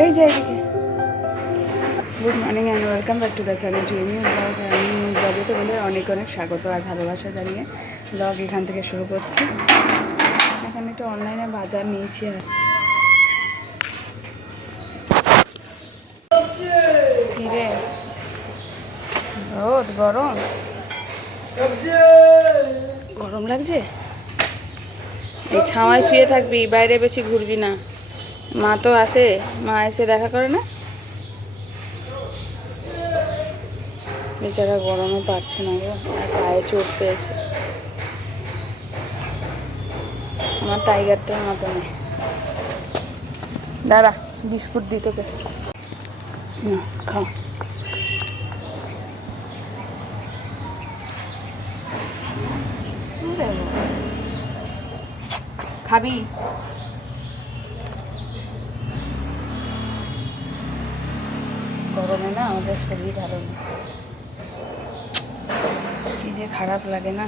এই যে এদিকে। Good morning and welcome back to the channel new blog. New ব্লগে তোমাদের অনেক অনেক স্বাগত আর ভালোবাসা জানিয়ে ব্লগ এখান থেকে শুরু করছি। এখানে একটু অনলাইনে বাজার নিয়েছি। আর ফিরে রোদ গরম গরম লাগছে। এই ছাওয়ায় শুয়ে থাকবি, বাইরে বেশি ঘুরবি না। মা তো আসে, মা এসে দেখা করে না। বেচারা গরমে পারছে না গো, আর পায়ে চোট পেয়েছে। আমার টাইগারটার মতো নেই। দাঁড়া, বিস্কুট দিই তোকে, খাও। খাবি? গরমে না আমাদের শরীর ভালো নেই, কি যে খারাপ লাগে না।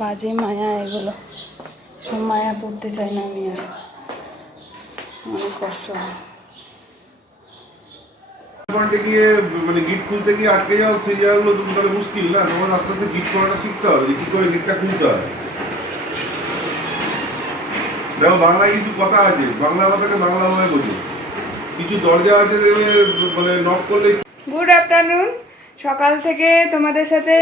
বাজে মায়া এগুলো, সব মায়া পড়তে চাই না আমি, আর অনেক কষ্ট হয়। গিয়ে মানে গিট খুলতে গিয়ে আটকে যাও, সেই জায়গাগুলো তুমি তাহলে মুশকিল না। তোমার আস্তে আস্তে গিট করাটা শিখতে হবে, যে কি করে গিটটা খুলতে হয়। দেখো বাংলায় কিছু কথা আছে, বাংলা কথাকে বাংলাভাবে বোঝো। কিছু দরজা আছে মানে নক করলে। Good afternoon. সকাল থেকে তোমাদের সাথে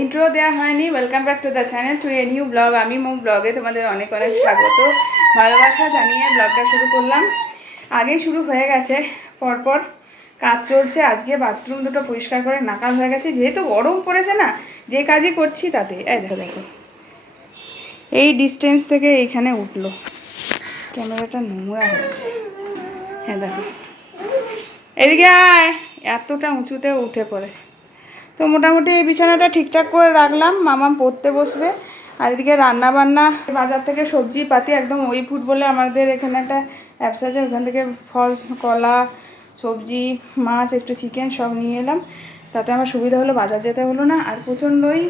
ইন্ট্রো দেওয়া হয়নি। Welcome back to the channel to a new blog. আমি মৌ ব্লগে তোমাদের অনেক অনেক স্বাগত, ভালোবাসা জানিয়ে ব্লগটা শুরু করলাম। আগেই শুরু হয়ে গেছে, পরপর কাজ চলছে। আজকে বাথরুম দুটো পরিষ্কার করে নাকাল হয়ে গেছে, যেহেতু গরম পড়েছে না, যে কাজই করছি তাতে। এই দেখো দেখো, এই ডিস্টেন্স থেকে এইখানে উঠলো, ক্যামেরাটা নোংরা হচ্ছে। হ্যাঁ দেখো, এদিকে আয়, এতটা উঁচুতে উঠে পড়ে। তো মোটামুটি এই বিছানাটা ঠিকঠাক করে রাখলাম, মামা পড়তে বসবে। আর এদিকে রান্না বান্না, বাজার থেকে সবজি পাতি একদম ওই ফুড বলে আমাদের এখানে একটা অ্যাপস আছে, ওখান থেকে ফল, কলা, সবজি, মাছ, একটু চিকেন সব নিয়ে এলাম। তাতে আমার সুবিধা হলো, বাজার যেতে হলো না। আর প্রচণ্ডই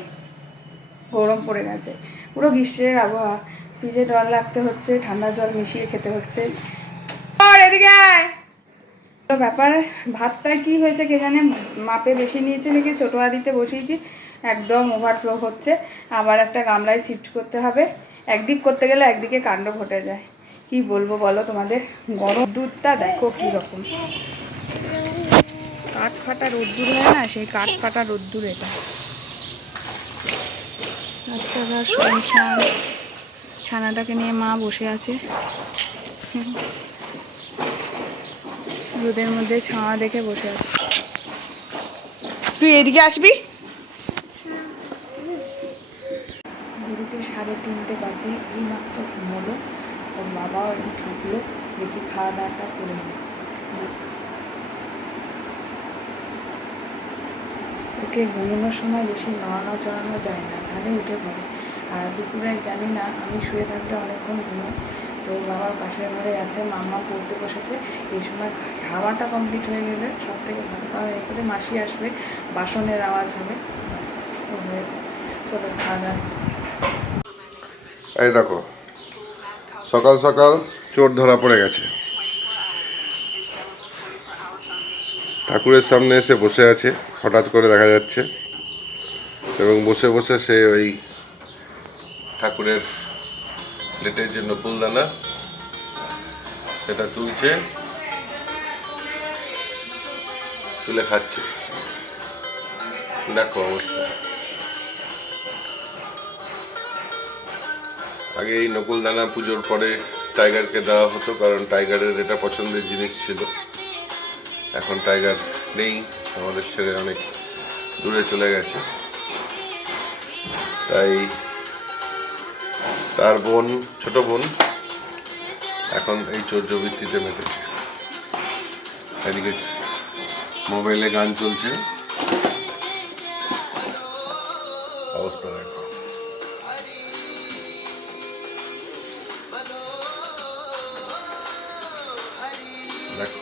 গরম পড়ে গেছে, পুরো গ্রীষ্মের আবহাওয়া। ফ্রিজে জল রাখতে হচ্ছে, ঠান্ডা জল মিশিয়ে খেতে হচ্ছে। আর এদিকে আয়। ব্যাপার, ভাতটায় কি হয়েছে কে জানে, মাপে বেশি নিয়েছে নাকি, ছোটো হাঁড়িতে বসিয়েছি, একদম ওভারফ্লো হচ্ছে। আবার একটা গামলায় শিফট করতে হবে। একদিক করতে গেলে একদিকে কাণ্ড ঘটে যায়। কি বলবো বলো তোমাদের, গরম দুধটা দেখো কীরকম কাঠ ফাটা রোদ্দুর হয় না, সেই কাঠ ফাটা রোদ্দুর এটা। রাস্তাঘাট শুনশান, ছানাটাকে নিয়ে মা বসে আছে রোদের মধ্যে, ছাওয়া দেখে বসে আছে। তুই এদিকে আসবি। ঘড়িতে 3:30 বাজে, এই মাত্র ঘুমোলো। ওর বাবাও ঢুকলো, দেখি খাওয়া দাওয়াটা করে নিল। ওকে ঘুমানোর সময় বেশি নড়ানো চড়ানো যায় না, তাহলে উঠে পড়ে। আর দুপুরে জানি না, আমি শুয়ে থাকলে অনেকক্ষণ ঘুমাই। তো বাবা পাশের ঘরে আছে, মাম্মা পড়তে বসেছে। এই সময় খাওয়াটা কমপ্লিট হয়ে গেলে সব থেকে ভালো। তাহলে এরপরে মাসি আসবে, বাসনের আওয়াজ হবে, ও হয়েছে। চলো খাওয়া দাওয়া। এই দেখো, সকাল সকাল চোর ধরা পড়ে গেছে। ঠাকুরের সামনে এসে বসে আছে, হঠাৎ করে দেখা যাচ্ছে, এবং বসে বসে সে ওই ঠাকুরের প্লেটের যে নকুলদানা সেটা তুলছে, তুলে খাচ্ছে। দেখো অবস্থা। আগে এই নকুলদানা পুজোর পরে টাইগারকে দেওয়া হতো, কারণ টাইগারের এটা পছন্দের জিনিস ছিল। এখন টাইগার নেই, আমাদের ছেড়ে অনেক দূরে চলে গেছে। তাই তার বোন, ছোট বোন, এখন এই চৌর্যবৃত্তিতে মেতেছে। এদিকে মোবাইলে গান চলছে, অবস্থা দেখো। দেখো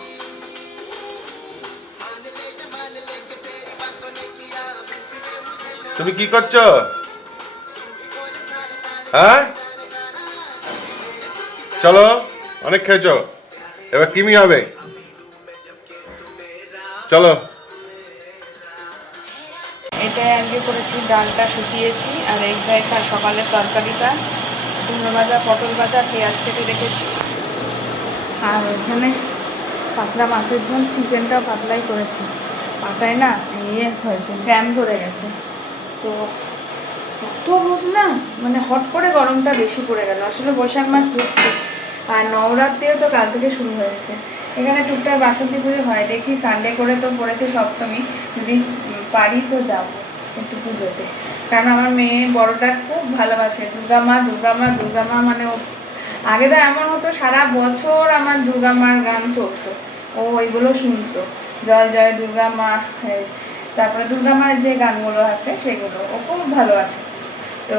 তুমি কি করছো? হ্যাঁ, চলো, অনেক খেয়েছো, এবার কিমি হবে। চলো। এটাই আজকে করেছি, ডালটা শুকিয়েছি, আর এইটাই সকালের তরকারিটা কুমড়ো ভাজা, পটল ভাজা, পেঁয়াজ কেটে রেখেছি। আর ওখানে পাতলা মাছের ঝোল, চিকেনটাও পাতলাই করেছি। পাতায় না ইয়ে হয়েছে, ক্র্যাম্প ধরে গেছে। তো এত রোদ না, মানে হট করে গরমটা বেশি পড়ে গেল। আসলে বৈশাখ মাস ঢুকছে, আর নবরাত্রিও তো কাল থেকে শুরু হয়েছে। এখানে টুকটাক বাসন্তী পুজো হয়, দেখি সানডে করে তো পড়েছে সপ্তমী, যদি পারি তো যাবো একটু পুজোতে। কারণ আমার মেয়ে বড়টা খুব ভালোবাসে দুর্গা মা, দুর্গা মা, দুর্গা মা। মানে ও আগে তো এমন হতো সারা বছর আমার দুর্গা মার গান চলতো, ও ওইগুলো শুনতো, জয় জয় দুর্গা মা, তারপরে দুর্গা মায়ের যে গানগুলো আছে সেগুলো ও খুব ভালোবাসে। তো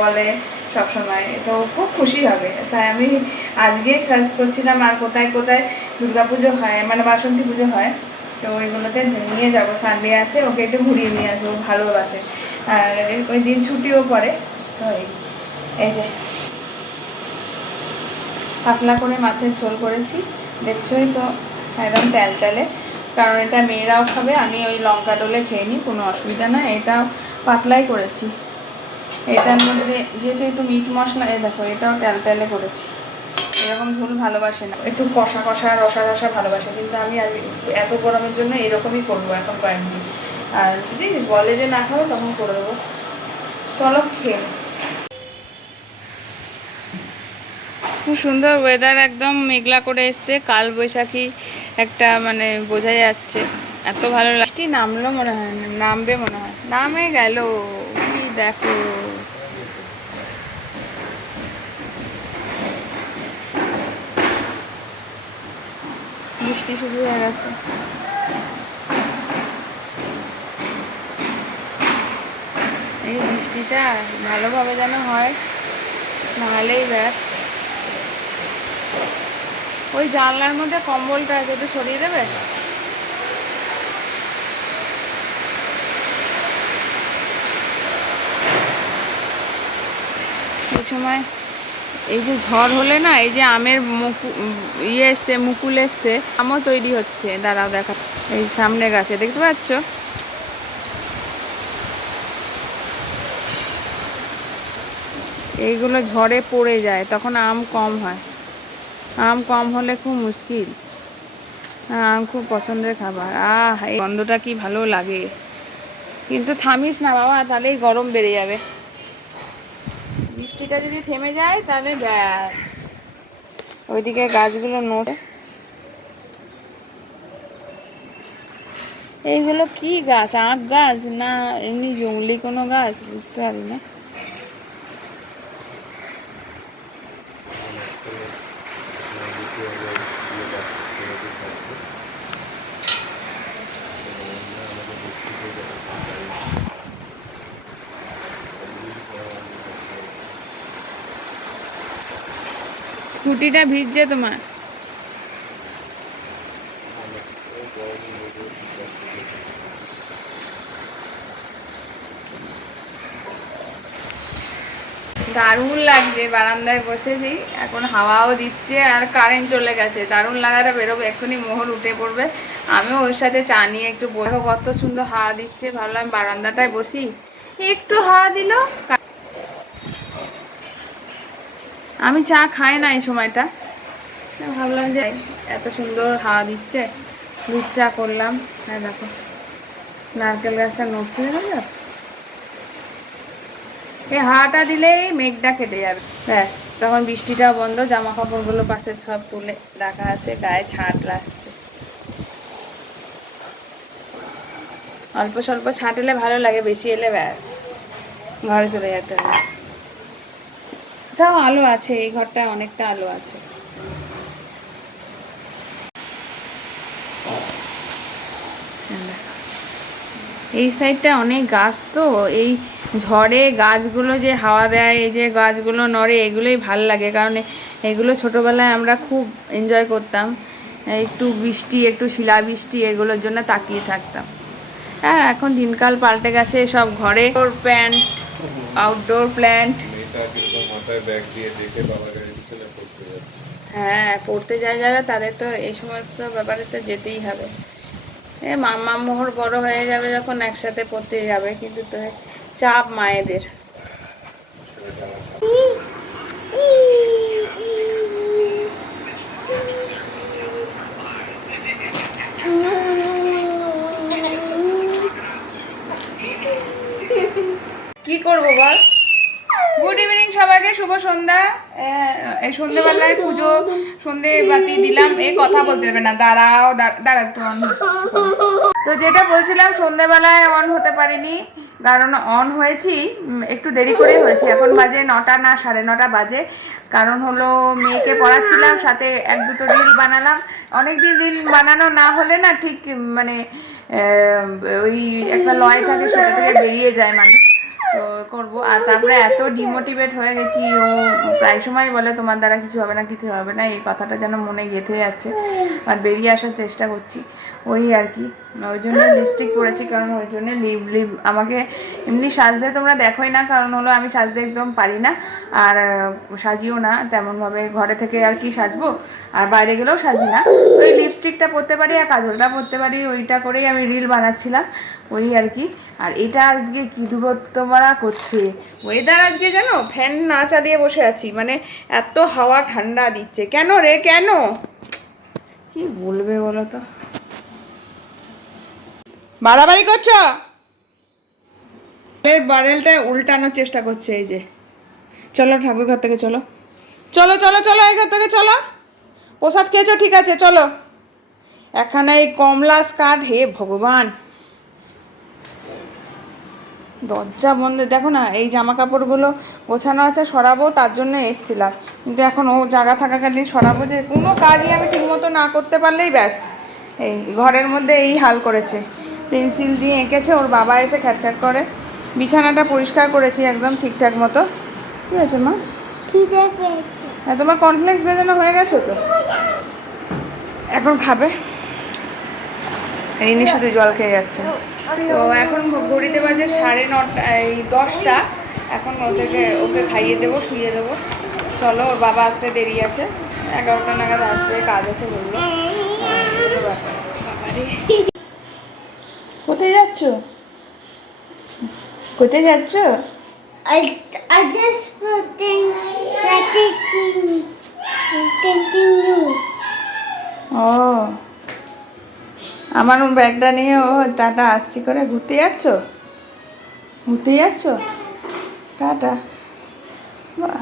বলে সবসময়, তো খুব খুশি হবে। তাই আমি আজকেই সার্চ করছিলাম আর কোথায় কোথায় দুর্গা পুজো হয়, মানে বাসন্তী পুজো হয়। তো ওইগুলোতে নিয়ে যাবো, সানডে আছে, ওকে একটু ঘুরিয়ে নিয়ে আসবো, ভালোবাসে। আর ওই দিন ছুটিও পড়ে। তো এই যে পাতলা করে মাছের ঝোল করেছি, দেখছোই তো, একদম ট্যালট্যালে। কারণ এটা মেয়েরাও খাবে, আমি ওই লঙ্কা ডলে খেয়ে নিই, কোনো অসুবিধা না। এটাও পাতলাই করেছি, এটার মধ্যে যেহেতু একটু মিট মশলা, দেখো এটাও ট্যালট্যালে করেছি। এরকম ঝোল ভালোবাসে না, একটু কষা কষা রসা রসা ভালোবাসে, কিন্তু আমি আজ এত গরমের জন্য এরকমই করবো এখন কয়েকদিন। আর যদি বলে যে না খাবো তখন করে দেবো। চলো খেয়ে। খুব সুন্দর ওয়েদার, একদম মেঘলা করে এসছে, কাল বৈশাখী একটা মানে বোঝা যাচ্ছে। এত ভালো লাগছে। নামলো মনে হয় না, নামবে মনে হয়, নামে গেল। কি দেখো, বৃষ্টি শুরু হয়ে গেছে। এই বৃষ্টিটা ভালোভাবে যেন হয়, নাহলেই ব্যাস। ওই জানলার মধ্যে কম্বলটা আছে, একটু সরিয়ে দেবে। এই সময় এই যে ঝড় হলে না, এই যে আমের ইয়ে এসছে, মুকুল এসছে, আমও তৈরি হচ্ছে। দাঁড়াও দেখা, এই সামনে গাছে দেখতে পাচ্ছ, এইগুলো ঝড়ে পড়ে যায়, তখন আম কম হয়। আম কম হলে খুব মুশকিল। আম খুব পছন্দের খাবার। এই গন্ধটা কি ভালো লাগে। কিন্তু থামিস না বাবা, তাহলেই গরম বেড়ে যাবে। বৃষ্টিটা যদি থেমে যায় তাহলে ব্যাস। ওইদিকে গাছগুলো নড়ে। এইগুলো কি গাছ, আখ গাছ না এমনি জঙ্গলি কোনো গাছ, বুঝতে পারি না। স্কুটিটা ভিজছে তোমার। দারুণ লাগছে, বারান্দায় বসেছি, এখন হাওয়াও দিচ্ছে আর কারেন্ট চলে গেছে। দারুণ লাগাটা বেরোবে, এক্ষুনি মোহর উঠে পড়বে। আমিও ওর সাথে চা নিয়ে একটু বসে, কত সুন্দর হাওয়া দিচ্ছে। ভাবলাম বারান্দাটায় বসি, একটু হাওয়া দিল। আমি চা খাই না এই সময়টা, ভাবলাম যে এত সুন্দর হাওয়া দিচ্ছে, দুধ চা করলাম। হ্যাঁ দেখো নারকেল গাছটা নড়ছে, দেখো। এই হাওয়াটা দিলেই মেঘটা কেটে যাবে, ব্যাস। তখন বৃষ্টিটা বন্ধ, জামা কাপড়গুলো পাশে সব তুলে রাখা আছে, গায়ে ছাট আসছে। অল্প স্বল্প ছাট এলে ভালো লাগে, বেশি এলে ব্যাস ঘরে চলে যেতে হবে। তাও আলো আছে, এই ঘরটায় অনেকটা আলো আছে। এই সাইডটা অনেক গাছ, তো এই ঝড়ে গাছগুলো যে হাওয়া দেয়, এই যে গাছগুলো নড়ে, এগুলোই ভাল লাগে। কারণ এগুলো ছোটোবেলায় আমরা খুব এনজয় করতাম, একটু বৃষ্টি, একটু শিলা বৃষ্টি, এগুলোর জন্য তাকিয়ে থাকতাম। হ্যাঁ, এখন দিনকাল পাল্টে গেছে, সব ঘরে প্ল্যান্ট, আউটডোর প্ল্যান্ট, বাচ্চা কিরকম মাথায় ব্যাগ দিয়ে দেখে বাবার গাড়ির পিছনে পড়তে যাচ্ছে। হ্যাঁ, পড়তে যায় যারা তাদের তো এই সমস্ত ব্যাপারে তো যেতেই হবে। মামা মোহর বড় হয়ে যাবে যখন একসাথে পড়তে যাবে, কিন্তু তো চাপ মায়েদের। ছেলেটা আছে। কি করবো বল। গুড ইভিনিং সবাইকে, শুভ সন্ধ্যা। এই সন্ধ্যেবেলায় পুজো সন্ধে বাতি দিলাম। এই কথা বলতে দেবে না, দাঁড়াও দাঁড়া একটু অন। তো যেটা বলছিলাম, সন্ধ্যেবেলায় অন হতে পারিনি, কারণ অন হয়েছি একটু দেরি করে হয়েছে। এখন বাজে 9টা না 9:30 বাজে। কারণ হলো মেয়েকে পড়াচ্ছিলাম, সাথে 1-2টো রিল বানালাম। অনেকদিন রিল বানানো না হলে না ঠিক মানে ওই একটা লয় থাকে, সেটা থেকে বেরিয়ে যায় মানুষ। তো করবো। আর তারপরে এত ডিমোটিভেট হয়ে গেছি, ও প্রায় সময় বলে তোমার দ্বারা কিছু হবে না, কিছু হবে না। এই কথাটা যেন মনে গেঁথে যাচ্ছে, আর বেরিয়ে আসার চেষ্টা করছি। ওই আর কি, ওই জন্য লিপস্টিক পরেছি, কারণ ওই জন্য লিপ আমাকে এমনি সাজতে তোমরা দেখোই না, কারণ হলো আমি সাজতে একদম পারি না, আর সাজিও না তেমনভাবে। ঘরে থেকে আর কি সাজবো, আর বাইরে গেলেও সাজি না। ওই লিপস্টিকটা পরতে পারি আর কাজলটা পরতে পারি, ওইটা করেই আমি রিল বানাচ্ছিলাম, ওই আর কি। আর এটা আজকে কি দূরত্ব বাড়া করছে ওয়েদার আজকে, জানো ফ্যান না চালিয়ে বসে আছি, মানে এত হাওয়া ঠান্ডা দিচ্ছে। কেন রে, কেন, কি বলবে বলো তো। বাড়াবাড়ি করছো, বারেলটা উল্টানোর চেষ্টা করছে। এই যে চলো ঠাকুর ঘর থেকে চলো, চলো চলো চলো, এই ঘর থেকে চলো। প্রসাদ খেয়েছো, ঠিক আছে চলো। এখানে এই কমলা স্কার্ট, হে ভগবান, দরজা বন্ধ। দেখো না, এই জামা কাপড়গুলো গোছানো আছে, সরাবো, তার জন্য এসছিলাম। কিন্তু এখন ও জায়গা থাকাকালীন সরাবো, যে কোনো কাজই আমি ঠিকমতো না করতে পারলেই ব্যাস। এই ঘরের মধ্যে এই হাল করেছে, পেন্সিল দিয়ে এঁকেছে, ওর বাবা এসে খ্যাটখ্যাট করে। বিছানাটা পরিষ্কার করেছি একদম ঠিকঠাক মতো। ঠিক আছে মা, হ্যাঁ তোমার কর্নফ্লেক্স ভেজানো হয়ে গেছে তো, এখন খাবে। এই নিয়ে শুধু জল খেয়ে যাচ্ছে। তো এখন ঘড়িতে বাজে 9:30, এই 10টা। এখন ওকে খাইয়ে দেবো, শুয়ে দেবো। চলো, ওর বাবা আসতে দেরি আছে, 11টা নাগাদ আসবে, কাজ আছে বললো। কোথায় যাচ্ছ, কোথায় যাচ্ছ? I just thinking you. ও, আমার ব্যাগটা নিয়ে ও টাটা আসছি করে ঘুরতে যাচ্ছ, ঘুরতে যাচ্ছ, টাটা। বাহ,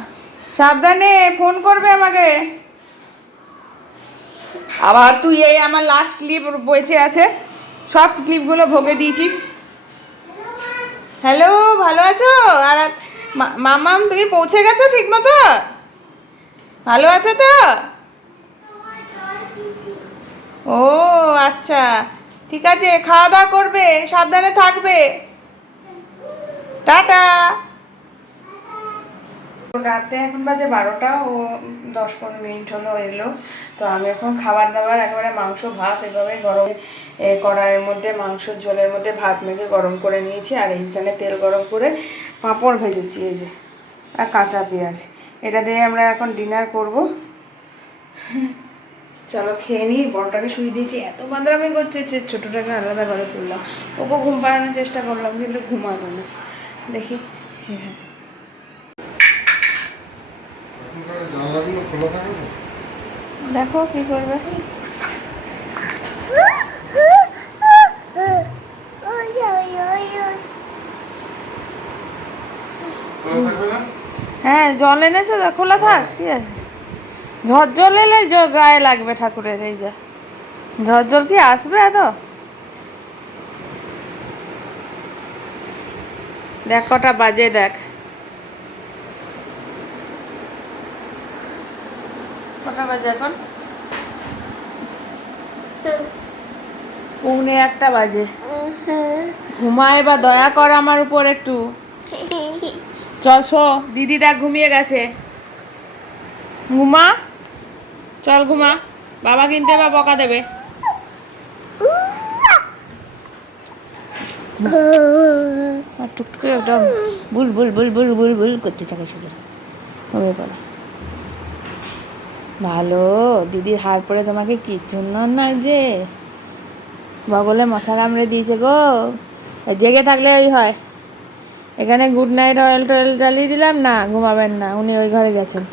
সাবধানে ফোন করবে আমাকে। আবার তুই এই আমার লাস্ট ক্লিপ বেঁচে আছে, সব ক্লিপগুলো ভোগে দিয়েছিস। হ্যালো, ভালো আছো? আর মামাম তুমি পৌঁছে গেছো ঠিক মতো? ভালো আছো তো? ও আচ্ছা, ঠিক আছে, খাওয়া দাওয়া করবে, সাবধানে থাকবে, টাটা। রাতে এখন বাজে 12টা, ও 10-15 মিনিট হলো এলো। তো আমি এখন খাবার দাবার একেবারে মাংস ভাত এভাবে গরম কড়াইয়ের মধ্যে, মাংসের ঝোলের মধ্যে ভাত মেখে গরম করে নিয়েছি। আর এইখানে তেল গরম করে পাঁপড় ভেজেছি, এই যে, আর কাঁচা পেঁয়াজ। এটা দিয়ে আমরা এখন ডিনার করব। চলো খেয়ে নিই। বড়টাকে শুয়ে দিয়েছি, এত বাঁদরামি করছে, ছোটোটাকে আলাদা ঘরে তুললাম। ওকে ঘুম পাড়ানোর চেষ্টা করলাম, কিন্তু ঘুমালো না। দেখি, হ্যাঁ দেখো কি করবে। হ্যাঁ, জল এনেছো তো, খোলা থাক, ঠিক আছে। ঝড় এলে গায়ে লাগবে ঠাকুরের। এই যা ঝড় কি আসবে এত। দেখ কটা বাজে, দেখ কটা বাজে এখন, 1:45 বাজে। ঘুমায় বা দয়া কর আমার উপর একটু। চল শো, দিদি দেখ ঘুমিয়ে গেছে, ঘুমা, চল ঘুমা, বাবা কিনতে বা বকা দেবে। আর টুকটুক করে একদম বুল বুল বুল বুল বুল বুল করতে থাকে শুধু ঘুমিয়ে পড়ে। ভালো দিদির হাড় পরে তোমাকে কি জন্য নয় যে বগলে মশা কামড়ে দিয়েছে গো। জেগে থাকলে ওই হয়। এখানে গুড নাইট অয়েল টয়েল জ্বালিয়ে দিলাম না, ঘুমাবেন না, উনি ওই ঘরে গেছেন।